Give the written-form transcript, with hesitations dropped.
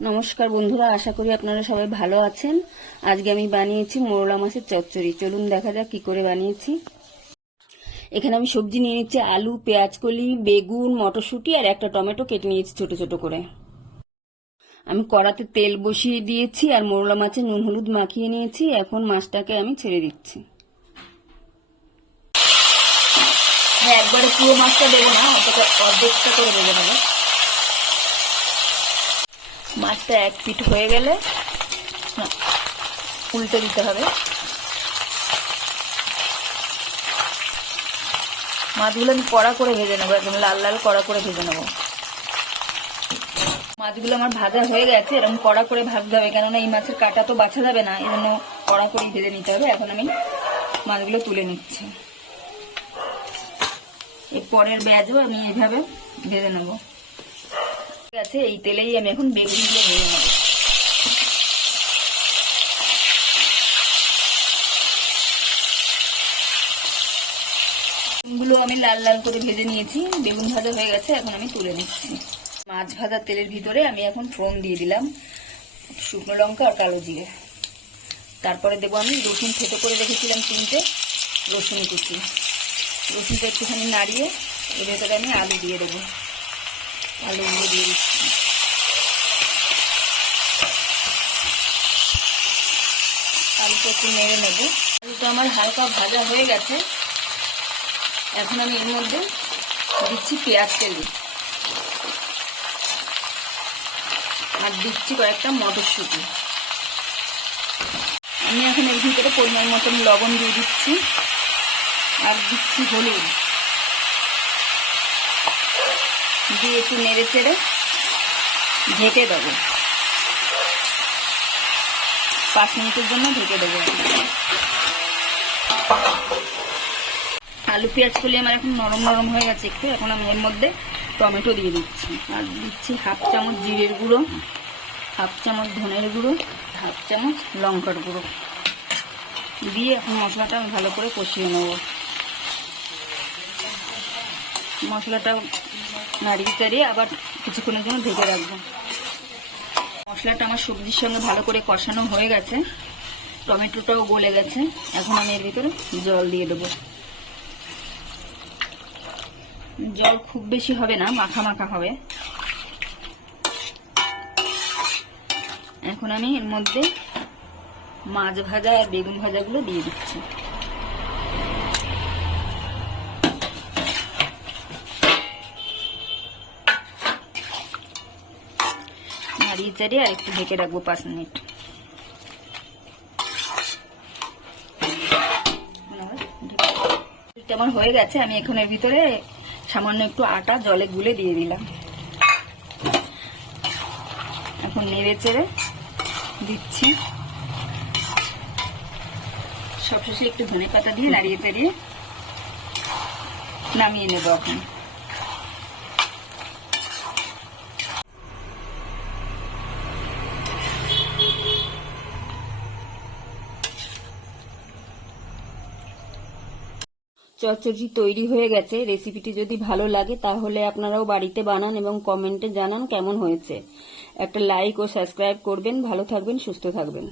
নমস্কার বন্ধুরা, আশা করি আপনারা সবাই ভালো আছেন। আজকে আমি বানিয়েছি মোরলা মাছের চচ্চড়ি। চলুন দেখা যাক কি করে বানিয়েছি। এখানে আমি সবজি নিয়ে নিচ্ছি আলু, পেঁয়াজকলি, বেগুন, মটরশুঁটি আর একটা টমেটো কেটে নিয়েছি ছোট ছোট করে। আমি কড়াতে তেল বসিয়ে দিয়েছি আর মোরলা মাছে নুন হলুদ মাখিয়ে নিয়েছি। এখন মাছটাকে আমি ছেড়ে দিচ্ছি। একবারে পুরো মাছটা দেবো না, অর্ধেকটা করে দেবো না। মাছটা এক পিঠ হয়ে গেলে উল্টে দিতে হবে। মাছগুলো আমি কড়া করে ভেজে নেবো, একদম লাল লাল কড়া করে ভেজে নেবো। মাছগুলো আমার ভাজা হয়ে গেছে। এরকম কড়া করে ভাজতে হবে, কেননা এই মাছের কাঁটা তো বাছা যাবে না, এই জন্য কড়া করে ভেজে নিতে হবে। এখন আমি মাছগুলো তুলে নিচ্ছি। এই পরের ব্যাজও আমি এইভাবে ভেজে নেবো। ঠিক আছে, এই তেলেই আমি এখন বেগুনগুলো ভেজে নেবো। বেগুনগুলো আমি লাল লাল করে ভেজে নিয়েছি। বেগুন ভাজা হয়ে গেছে, এখন আমি তুলে নিচ্ছি। মাছ ভাজা তেলের ভিতরে আমি এখন ফোড়ন দিয়ে দিলাম শুকনো লঙ্কা আর কালো জিরে। তারপরে দেবো আমি রসুন থেতো করে রেখেছিলাম 3টে রসুন কুচি। রসুনটা একটুখানি নাড়িয়ে এর ভেতরে আমি আলু দিয়ে দেবো। আলুগুলো দিয়ে দিচ্ছি। আলুটা একটু নেড়ে নেবো। আলুটা আমার হালকা ভাজা হয়ে গেছে। এখন আমি এর মধ্যে দিচ্ছি পেঁয়াজ কেলি আর দিচ্ছি কয়েকটা মটরশুঁটি। আমি এখন এর ভিতরে পরিমাণ মতন লবণ দিয়ে দিচ্ছি আর দিচ্ছি হলুদ দিয়ে একটু নেড়ে চেড়ে ঢেকে দেবো। 5 মিনিটের জন্য ঢেকে দেবো। আলু পেঁয়াজ কলি আমার এখন নরম নরম হয়ে গেছে একটু। এখন আমি এর মধ্যে টমেটো দিয়ে দিচ্ছি আর দিচ্ছি 1/2 চামচ জিরের গুঁড়ো, 1/2 চামচ ধনের গুঁড়ো, 1/2 চামচ লঙ্কার গুঁড়ো দিয়ে এখন মশলাটা আমি ভালো করে কষিয়ে নেব। মশলাটা নাড়িয়ে চাড়িয়ে আবার কিছুক্ষণের জন্য ঢেকে রাখবো। মশলাটা আমার সবজির সঙ্গে ভালো করে কষানো হয়ে গেছে, টমেটোটাও গলে গেছে। এখন আমি এর ভিতরে জল দিয়ে দেবো। জল খুব বেশি হবে না, মাখা মাখা হবে। এখন আমি এর মধ্যে মাছ ভাজা আর বেগুন ভাজাগুলো দিয়ে দিচ্ছি। নাড়িয়ে চাড়িয়ে আর একটু ঢেকে রাখবো 5 মিনিট। আমার হয়ে গেছে। আমি এখন এর ভিতরে সামান্য একটু আটা জলে গুলে দিয়ে দিলাম। এখন নেড়ে চেড়ে দিচ্ছি। সবশেষে একটু ধনে পাতা দিয়ে নাড়িয়ে চাড়িয়ে নামিয়ে নেব। এখন চচ্চড়ি তৈরি হয়ে গেছে। রেসিপিটি যদি ভালো লাগে তাহলে আপনারাও বাড়িতে বানান এবং কমেন্টে জানান কেমন হয়েছে। একটা লাইক ও সাবস্ক্রাইব করবেন। ভালো থাকবেন, সুস্থ থাকবেন।